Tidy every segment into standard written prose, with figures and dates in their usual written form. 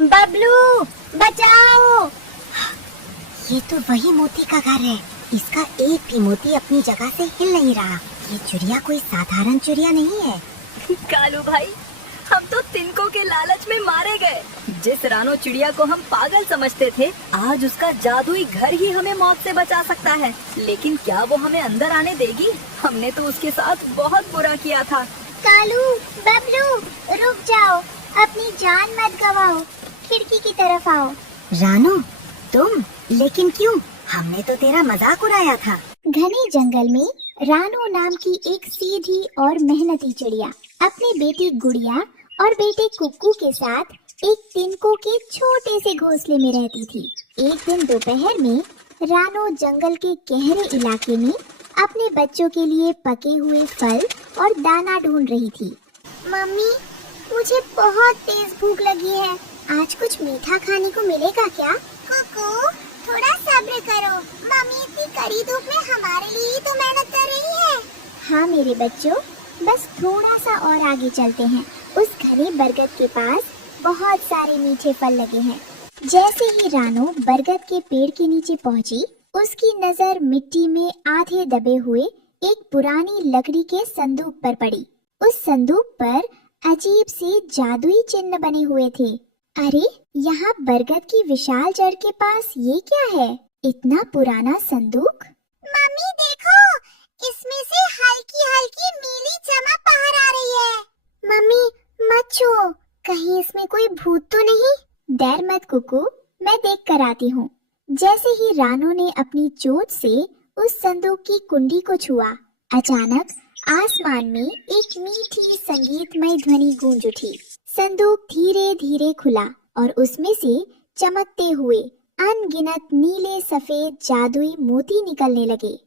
बबलू बचाओ। ये तो वही मोती का घर है। इसका एक भी मोती अपनी जगह से हिल नहीं रहा। ये चिड़िया कोई साधारण चिड़िया नहीं है। कालू भाई, हम तो तिनकों के लालच में मारे गए। जिस रानो चिड़िया को हम पागल समझते थे, आज उसका जादुई घर ही हमें मौत से बचा सकता है। लेकिन क्या वो हमें अंदर आने देगी? हमने तो उसके साथ बहुत बुरा किया था। कालू, बबलू, रुक जाओ, अपनी जान मत गवाओ, खिड़की की तरफ आओ। रानो, तुम? लेकिन क्यों? हमने तो तेरा मजाक उड़ाया था। घने जंगल में रानो नाम की एक सीधी और मेहनती चिड़िया अपने बेटी गुड़िया और बेटे कुक्कू के साथ एक तिनकों के छोटे से घोंसले में रहती थी। एक दिन दोपहर में रानो जंगल के गहरे इलाके में अपने बच्चों के लिए पके हुए फल और दाना ढूंढ रही थी। मम्मी, मुझे बहुत तेज भूख लगी है। आज कुछ मीठा खाने को मिलेगा क्या? कुकू, थोड़ा सब्र करो। मम्मी इतनी कड़ी धूप में हमारे लिए ही तो मेहनत कर रही है। हाँ मेरे बच्चों, बस थोड़ा सा और आगे चलते हैं। उस घने बरगद के पास बहुत सारे मीठे फल लगे हैं। जैसे ही रानो बरगद के पेड़ के नीचे पहुंची, उसकी नजर मिट्टी में आधे दबे हुए एक पुरानी लकड़ी के संदूक पर पड़ी। उस संदूक पर अजीब से जादुई चिन्ह बने हुए थे। अरे, यहाँ बरगद की विशाल जड़ के पास ये क्या है? इतना पुराना संदूक। मम्मी देखो, इसमें से हल्की हल्की नीली चमक बाहर आ रही है। मम्मी मत छुओ, कहीं इसमें कोई भूत तो नहीं? डर मत कुकू, मैं देख कर आती हूँ। जैसे ही रानो ने अपनी चोंच से उस संदूक की कुंडी को छुआ, अचानक आसमान में एक मीठी संगीतमय ध्वनि गूंज उठी। संदूक धीरे धीरे खुला और उसमें से चमकते हुए अनगिनत नीले सफेद जादुई मोती निकलने लगे।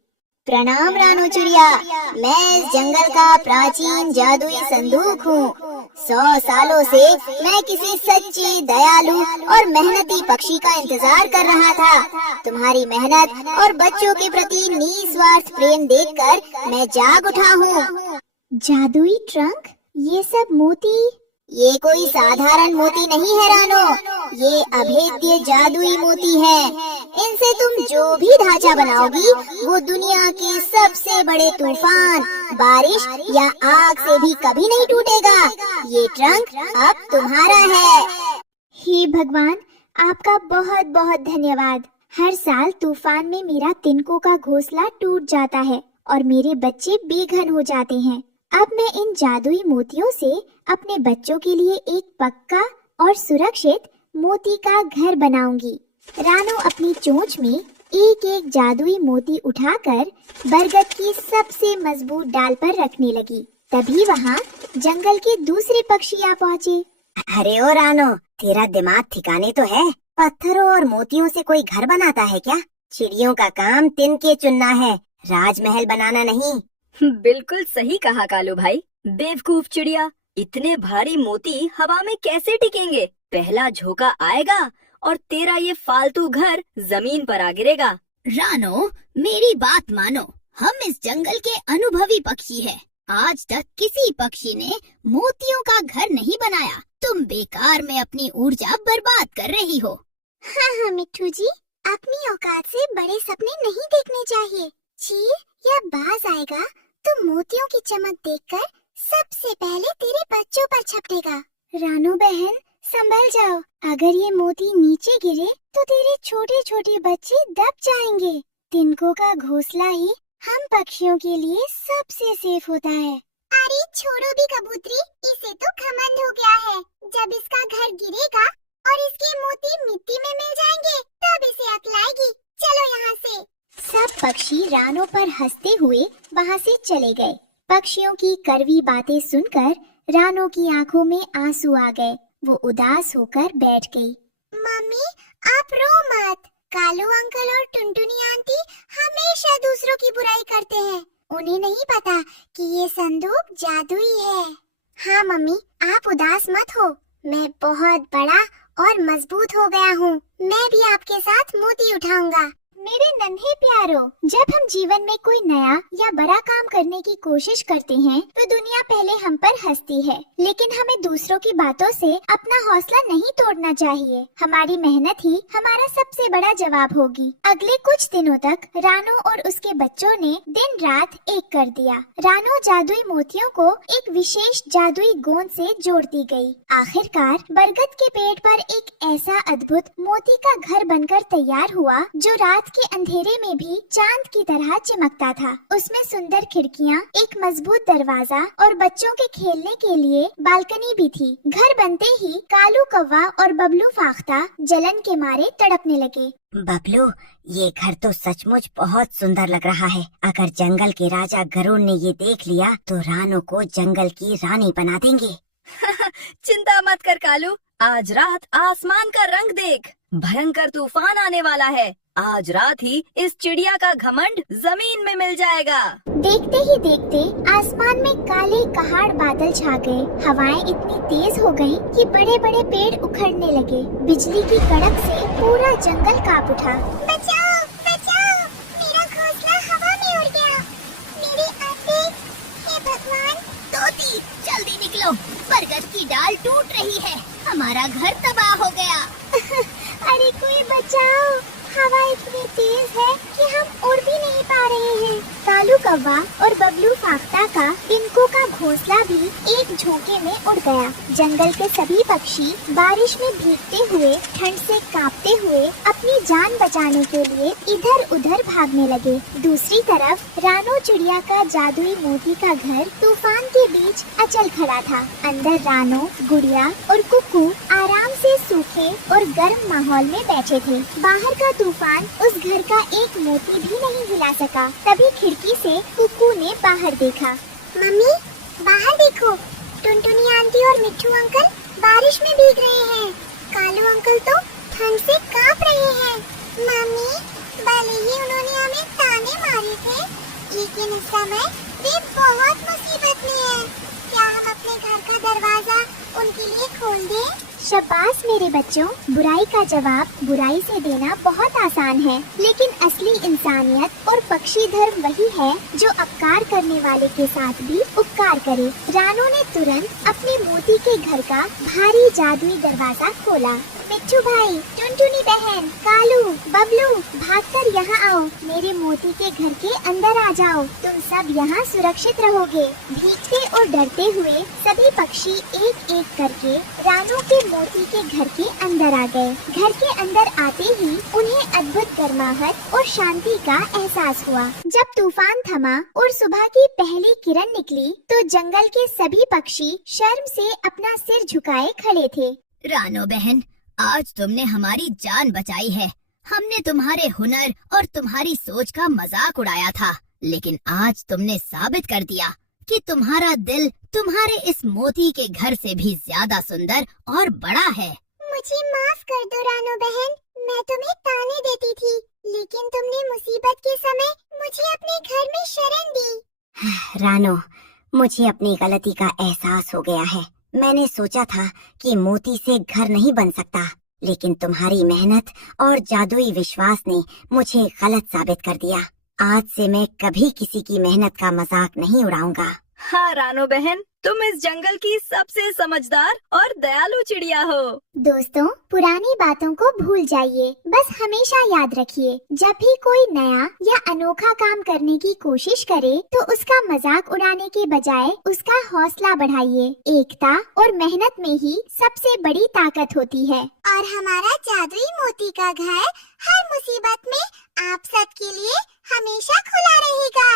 प्रणाम रानो चिड़िया, मैं इस जंगल का प्राचीन जादुई संदूक हूँ। 100 सालों से मैं किसी सच्चे, दयालु और मेहनती पक्षी का इंतजार कर रहा था। तुम्हारी मेहनत और बच्चों के प्रति निस्वार्थ प्रेम देखकर मैं जाग उठा हूँ। जादुई ट्रंक? ये सब मोती? ये कोई साधारण मोती नहीं है रानो, ये अभेद्य जादुई मोती है। इनसे तुम जो भी ढांचा बनाओगी, वो दुनिया के सबसे बड़े तूफान, बारिश या आग से भी कभी नहीं टूटेगा। ये ट्रंक अब तुम्हारा है। हे भगवान, आपका बहुत बहुत धन्यवाद। हर साल तूफान में मेरा तिनकों का घोंसला टूट जाता है और मेरे बच्चे बेघर हो जाते हैं। अब मैं इन जादुई मोतियों से अपने बच्चों के लिए एक पक्का और सुरक्षित मोती का घर बनाऊंगी। रानो अपनी चोंच में एक एक जादुई मोती उठाकर बरगद की सबसे मजबूत डाल पर रखने लगी। तभी वहाँ जंगल के दूसरे पक्षी आ पहुँचे। अरे ओ रानो, तेरा दिमाग ठिकाने तो है? पत्थरों और मोतियों से कोई घर बनाता है क्या? चिड़ियों का काम तिनके चुनना है, राजमहल बनाना नहीं। बिल्कुल सही कहा कालू भाई। बेवकूफ चिड़िया, इतने भारी मोती हवा में कैसे टिकेंगे? पहला झोंका आएगा और तेरा ये फालतू घर जमीन पर आ गिरेगा। रानो, मेरी बात मानो, हम इस जंगल के अनुभवी पक्षी हैं। आज तक किसी पक्षी ने मोतियों का घर नहीं बनाया। तुम बेकार में अपनी ऊर्जा बर्बाद कर रही हो। हाँ मिट्ठू जी, अपनी औकात से बड़े सपने नहीं देखने चाहिए। चील या बाज आएगा तो मोतियों की चमक देखकर सबसे पहले तेरे बच्चों पर झपटेगा। रानो बहन, संभल जाओ, अगर ये मोती नीचे गिरे तो तेरे छोटे छोटे बच्चे दब जाएंगे। तिनकों का घोंसला ही हम पक्षियों के लिए सबसे सेफ होता है। अरे छोड़ो भी कबूतरी, इसे तो घमंड हो गया है। जब इसका घर गिरेगा और इसके मोती मिट्टी में मिल जाएंगे, तब इसे अक्ल आएगी। चलो यहाँ से। सब पक्षी रानो पर हंसते हुए वहाँ से चले गए। पक्षियों की कड़वी बातें सुनकर रानो की आंखों में आंसू आ गए। वो उदास होकर बैठ गई। मम्मी, आप रो मत। कालू अंकल और टुनटुनी आंटी हमेशा दूसरों की बुराई करते हैं। उन्हें नहीं पता कि ये संदूक जादुई है। हाँ मम्मी, आप उदास मत हो। मैं बहुत बड़ा और मजबूत हो गया हूँ। मैं भी आपके साथ मोती उठाऊंगा। मेरे नन्हे प्यारों, जब हम जीवन में कोई नया या बड़ा काम करने की कोशिश करते हैं तो दुनिया पहले हम पर हंसती है, लेकिन हमें दूसरों की बातों से अपना हौसला नहीं तोड़ना चाहिए। हमारी मेहनत ही हमारा सबसे बड़ा जवाब होगी। अगले कुछ दिनों तक रानो और उसके बच्चों ने दिन रात एक कर दिया। रानो जादुई मोतियों को एक विशेष जादुई गोंद से जोड़ दी गई। आखिरकार बरगद के पेड़ पर एक ऐसा अद्भुत मोती का घर बनकर तैयार हुआ जो रात के अंधेरे में भी चांद की तरह चमकता था। उसमें सुंदर खिड़कियाँ, एक मजबूत दरवाजा और बच्चों के खेलने के लिए बालकनी भी थी। घर बनते ही कालू कौवा और बबलू फाख्ता जलन के मारे तड़पने लगे। बबलू, ये घर तो सचमुच बहुत सुंदर लग रहा है। अगर जंगल के राजा गरुड़ ने ये देख लिया तो रानो को जंगल की रानी बना देंगे। चिंता मत कर कालू, आज रात आसमान का रंग देख, भयंकर तूफान आने वाला है। आज रात ही इस चिड़िया का घमंड जमीन में मिल जाएगा। देखते ही देखते आसमान में काले कहाड़ बादल छा गए। हवाएं इतनी तेज हो गईं कि बड़े बड़े पेड़ उखड़ने लगे। बिजली की कड़क से पूरा जंगल कांप उठा। बचाओ, बचाओ, मेरा घोंसला हवा में उड़ गया। मेरे अंडे, हे भगवान। तोती, जल्दी निकलो, बरगद की डाल टूट रही है, हमारा घर तबाह हो गया। अरे कोई बचाओ, हवा इतनी तेज है कि हम उड़ भी नहीं पा रहे हैं। कालू कौवा और बबलू फाख्ता का टिंकू का घोंसला भी एक झोंके में उड़ गया। जंगल के सभी पक्षी बारिश में भीगते हुए, ठंड से कांपते हुए अपनी जान बचाने के लिए इधर उधर भागने लगे। दूसरी तरफ रानो चिड़िया का जादुई मोती का घर तूफान के बीच अचल खड़ा था। अंदर रानो, गुड़िया और कुकू आराम से सूखे और गर्म माहौल में बैठे थे। बाहर का तूफान उस घर का एक मोती भी नहीं हिला सका। तभी खिड़की से कुकू ने बाहर देखा। मम्मी, बाहर देखो, टुनटुनी आंटी और मिट्ठू अंकल बारिश में भीग रहे हैं। कालू अंकल तो ठंड से कांप रहे हैं। मम्मी, भले ही उन्होंने हमें ताने मारे थे, लेकिन इस समय वे बहुत मुसीबत में हैं। क्या हम अपने घर का दरवाजा उनके लिए खोल दें? शाबाश मेरे बच्चों, बुराई का जवाब बुराई से देना बहुत आसान है, लेकिन असली इंसानियत और पक्षी धर्म वही है जो अपकार करने वाले के साथ भी उपकार करे। रानो ने तुरंत अपने मोती के घर का भारी जादुई दरवाजा खोला। मिट्ठू भाई, टुनटुनी बहन, कालू, बबलू, भागकर यहाँ आओ, मेरे मोती के घर के अंदर आ जाओ। तुम सब यहाँ सुरक्षित रहोगे। भीगते और डरते हुए सभी पक्षी एक एक करके रानो के मोती के घर के अंदर आ गए। घर के अंदर आते ही उन्हें अद्भुत गर्माहट और शांति का एहसास हुआ। जब तूफान थमा और सुबह की पहली किरण निकली तो जंगल के सभी पक्षी शर्म से अपना सिर झुकाए खड़े थे। रानो बहन, आज तुमने हमारी जान बचाई है। हमने तुम्हारे हुनर और तुम्हारी सोच का मजाक उड़ाया था, लेकिन आज तुमने साबित कर दिया कि तुम्हारा दिल तुम्हारे इस मोती के घर से भी ज्यादा सुंदर और बड़ा है। मुझे माफ कर दो रानो बहन, मैं तुम्हें ताने देती थी, लेकिन तुमने मुसीबत के समय मुझे अपने घर में शरण दी। रानो, मुझे अपनी गलती का एहसास हो गया है। मैंने सोचा था कि मोती से घर नहीं बन सकता, लेकिन तुम्हारी मेहनत और जादुई विश्वास ने मुझे गलत साबित कर दिया। आज से मैं कभी किसी की मेहनत का मजाक नहीं उड़ाऊंगा। हाँ रानो बहन, तुम इस जंगल की सबसे समझदार और दयालु चिड़िया हो। दोस्तों, पुरानी बातों को भूल जाइए, बस हमेशा याद रखिए, जब भी कोई नया या अनोखा काम करने की कोशिश करे तो उसका मजाक उड़ाने के बजाय उसका हौसला बढ़ाइए। एकता और मेहनत में ही सबसे बड़ी ताकत होती है। और हमारा जादुई मोती का घर हर मुसीबत में आप सबके लिए हमेशा खुला रहेगा।